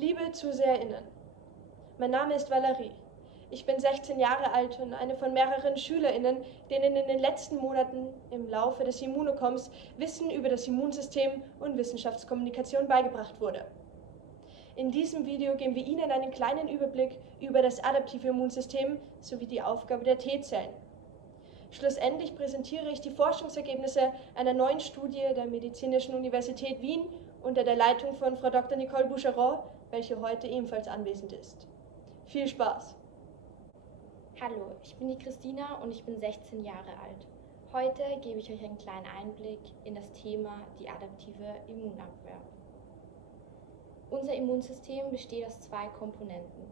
Liebe ZuseherInnen, mein Name ist Valerie. Ich bin 16 Jahre alt und eine von mehreren SchülerInnen, denen in den letzten Monaten im Laufe des Immunocoms Wissen über das Immunsystem und Wissenschaftskommunikation beigebracht wurde. In diesem Video geben wir Ihnen einen kleinen Überblick über das adaptive Immunsystem sowie die Aufgabe der T-Zellen. Schlussendlich präsentiere ich die Forschungsergebnisse einer neuen Studie der Medizinischen Universität Wien unter der Leitung von Frau Dr. Nicole Boucheron, welche heute ebenfalls anwesend ist. Viel Spaß! Hallo, ich bin die Christina und ich bin 16 Jahre alt. Heute gebe ich euch einen kleinen Einblick in das Thema die adaptive Immunabwehr. Unser Immunsystem besteht aus zwei Komponenten,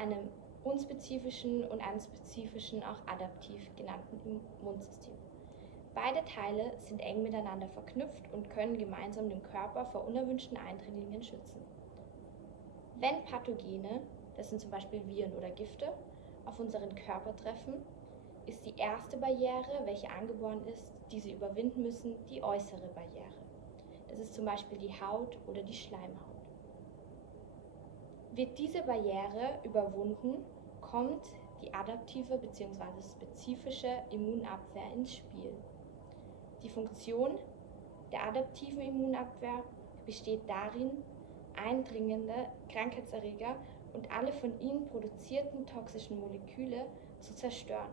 einem unspezifischen und einem spezifischen, auch adaptiv genannten Immunsystem. Beide Teile sind eng miteinander verknüpft und können gemeinsam den Körper vor unerwünschten Eindringlingen schützen. Wenn Pathogene, das sind zum Beispiel Viren oder Gifte, auf unseren Körper treffen, ist die erste Barriere, welche angeboren ist, die sie überwinden müssen, die äußere Barriere. Das ist zum Beispiel die Haut oder die Schleimhaut. Wird diese Barriere überwunden, kommt die adaptive bzw. spezifische Immunabwehr ins Spiel. Die Funktion der adaptiven Immunabwehr besteht darin, eindringende Krankheitserreger und alle von ihnen produzierten toxischen Moleküle zu zerstören.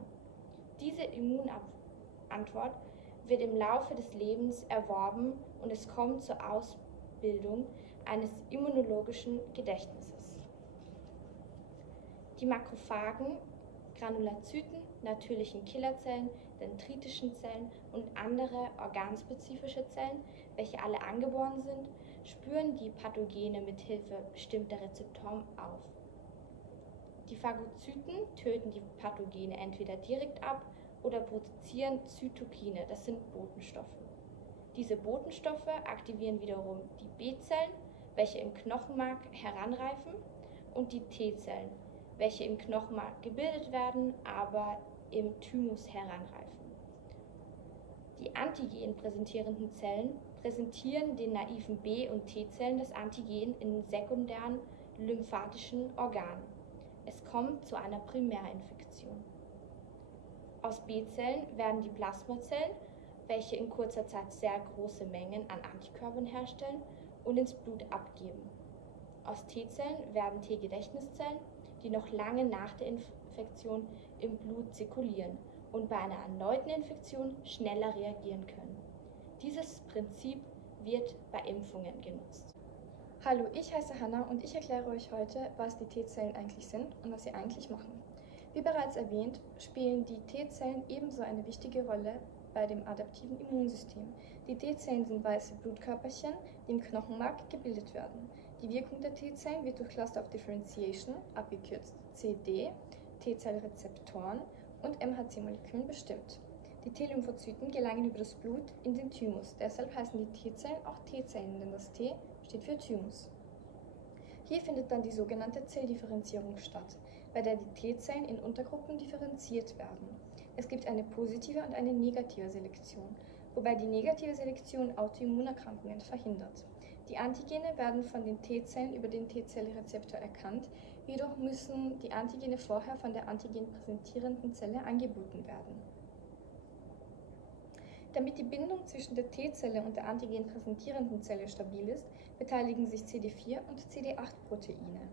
Diese Immunantwort wird im Laufe des Lebens erworben und es kommt zur Ausbildung eines immunologischen Gedächtnisses. Die Makrophagen, Granulozyten, natürlichen Killerzellen, dendritischen Zellen und andere organspezifische Zellen, welche alle angeboren sind, spüren die Pathogene mit Hilfe bestimmter Rezeptoren auf. Die Phagozyten töten die Pathogene entweder direkt ab oder produzieren Zytokine, das sind Botenstoffe. Diese Botenstoffe aktivieren wiederum die B-Zellen, welche im Knochenmark heranreifen, und die T-Zellen, welche im Knochenmark gebildet werden, aber im Thymus heranreifen. Die Antigen präsentierenden Zellen präsentieren den naiven B- und T-Zellen das Antigen in den sekundären lymphatischen Organen. Es kommt zu einer Primärinfektion. Aus B-Zellen werden die Plasmazellen, welche in kurzer Zeit sehr große Mengen an Antikörpern herstellen und ins Blut abgeben. Aus T-Zellen werden T-Gedächtniszellen, die noch lange nach der Infektion im Blut zirkulieren und bei einer erneuten Infektion schneller reagieren können. Dieses Prinzip wird bei Impfungen genutzt. Hallo, ich heiße Hanna und ich erkläre euch heute, was die T-Zellen eigentlich sind und was sie eigentlich machen. Wie bereits erwähnt, spielen die T-Zellen ebenso eine wichtige Rolle bei dem adaptiven Immunsystem. Die T-Zellen sind weiße Blutkörperchen, die im Knochenmark gebildet werden. Die Wirkung der T-Zellen wird durch Cluster of Differentiation, abgekürzt CD, T-Zellrezeptoren und MHC-Molekülen bestimmt. Die T-Lymphozyten gelangen über das Blut in den Thymus, deshalb heißen die T-Zellen auch T-Zellen, denn das T steht für Thymus. Hier findet dann die sogenannte Zelldifferenzierung statt, bei der die T-Zellen in Untergruppen differenziert werden. Es gibt eine positive und eine negative Selektion, wobei die negative Selektion Autoimmunerkrankungen verhindert. Die Antigene werden von den T-Zellen über den T-Zellrezeptor erkannt, jedoch müssen die Antigene vorher von der antigenpräsentierenden Zelle angeboten werden. Damit die Bindung zwischen der T-Zelle und der antigenpräsentierenden Zelle stabil ist, beteiligen sich CD4 und CD8-Proteine.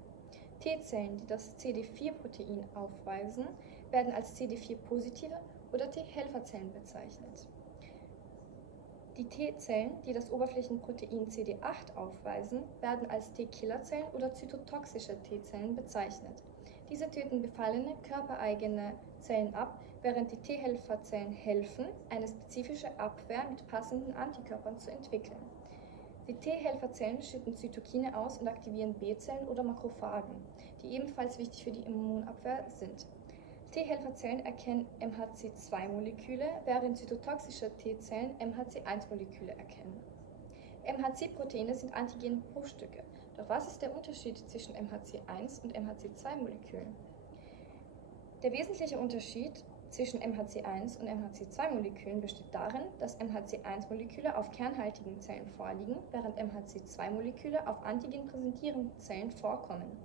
T-Zellen, die das CD4-Protein aufweisen, werden als CD4-positive oder T-Helferzellen bezeichnet. Die T-Zellen, die das Oberflächenprotein CD8 aufweisen, werden als T-Killerzellen oder zytotoxische T-Zellen bezeichnet. Diese töten befallene, körpereigene Zellen ab, während die T-Helferzellen helfen, eine spezifische Abwehr mit passenden Antikörpern zu entwickeln. Die T-Helferzellen schütten Zytokine aus und aktivieren B-Zellen oder Makrophagen, die ebenfalls wichtig für die Immunabwehr sind. T-Helferzellen erkennen MHC2-Moleküle, während zytotoxische T-Zellen MHC1-Moleküle erkennen. MHC-Proteine sind Antigen-Bruchstücke. Doch was ist der Unterschied zwischen MHC1 und MHC2-Molekülen? Der wesentliche Unterschied zwischen MHC1 und MHC2-Molekülen besteht darin, dass MHC1-Moleküle auf kernhaltigen Zellen vorliegen, während MHC2-Moleküle auf antigenpräsentierenden Zellen vorkommen.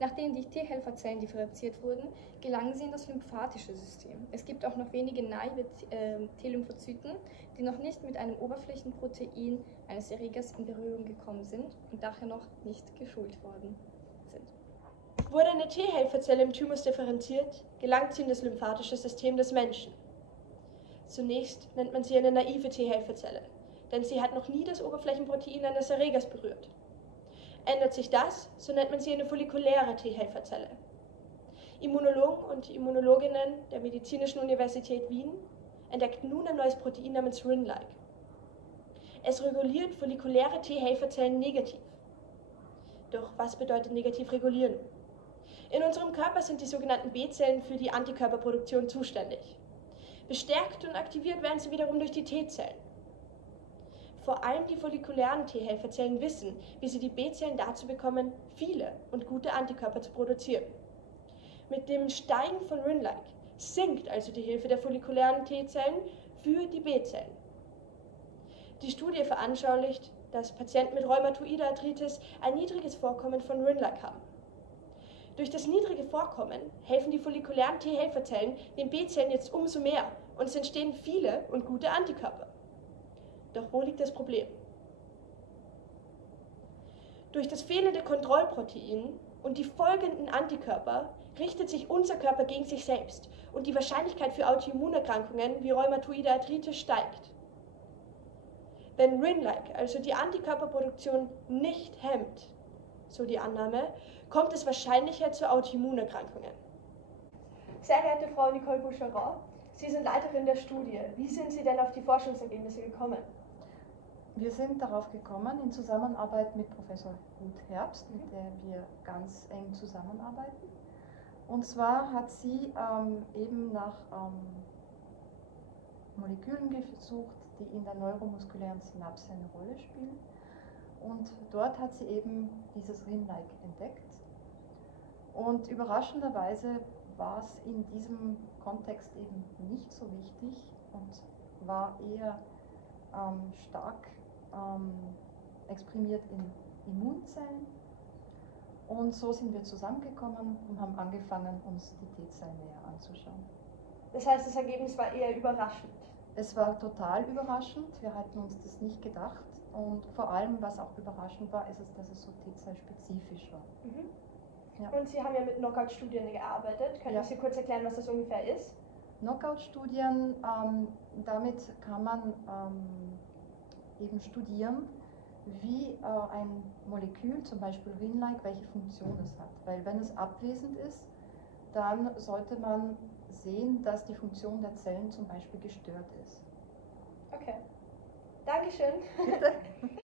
Nachdem die T-Helferzellen differenziert wurden, gelangen sie in das lymphatische System. Es gibt auch noch wenige naive T-Lymphozyten, die noch nicht mit einem Oberflächenprotein eines Erregers in Berührung gekommen sind und daher noch nicht geschult worden sind. Wurde eine T-Helferzelle im Thymus differenziert, gelangt sie in das lymphatische System des Menschen. Zunächst nennt man sie eine naive T-Helferzelle, denn sie hat noch nie das Oberflächenprotein eines Erregers berührt. Ändert sich das, so nennt man sie eine follikuläre T-Helferzelle. Immunologen und Immunologinnen der Medizinischen Universität Wien entdeckten nun ein neues Protein namens RIN-like. Es reguliert follikuläre T-Helferzellen negativ. Doch was bedeutet negativ regulieren? In unserem Körper sind die sogenannten B-Zellen für die Antikörperproduktion zuständig. Bestärkt und aktiviert werden sie wiederum durch die T-Zellen. Vor allem die follikulären T-Helferzellen wissen, wie sie die B-Zellen dazu bekommen, viele und gute Antikörper zu produzieren. Mit dem Steigen von RIN-like sinkt also die Hilfe der follikulären T-Zellen für die B-Zellen. Die Studie veranschaulicht, dass Patienten mit rheumatoider Arthritis ein niedriges Vorkommen von RIN-like haben. Durch das niedrige Vorkommen helfen die follikulären T-Helferzellen den B-Zellen jetzt umso mehr und es entstehen viele und gute Antikörper. Doch wo liegt das Problem? Durch das fehlende Kontrollprotein und die folgenden Antikörper richtet sich unser Körper gegen sich selbst und die Wahrscheinlichkeit für Autoimmunerkrankungen wie rheumatoide Arthritis steigt. Wenn RIN-like, also die Antikörperproduktion, nicht hemmt, so die Annahme, kommt es wahrscheinlicher zu Autoimmunerkrankungen. Sehr geehrte Frau Nicole Boucherat, Sie sind Leiterin der Studie. Wie sind Sie denn auf die Forschungsergebnisse gekommen? Wir sind darauf gekommen in Zusammenarbeit mit Professor Ruth Herbst, mit der wir ganz eng zusammenarbeiten. Und zwar hat sie eben nach Molekülen gesucht, die in der neuromuskulären Synapse eine Rolle spielen. Und dort hat sie eben dieses RIN-like entdeckt. Und überraschenderweise war es in diesem Kontext eben nicht so wichtig und war eher stark exprimiert in Immunzellen. Und so sind wir zusammengekommen und haben angefangen, uns die T-Zellen näher anzuschauen. Das heißt, das Ergebnis war eher überraschend. Es war total überraschend, wir hatten uns das nicht gedacht. Und vor allem, was auch überraschend war, ist es, dass es so T-Zell-spezifisch war. Mhm. Ja. Und Sie haben ja mit Knockout-Studien gearbeitet. Können Sie kurz erklären, was das ungefähr ist? Knockout-Studien, damit kann man eben studieren, wie ein Molekül, zum Beispiel RIN-like, welche Funktion es hat. Weil wenn es abwesend ist, dann sollte man sehen, dass die Funktion der Zellen zum Beispiel gestört ist. Okay. Dankeschön. Bitte.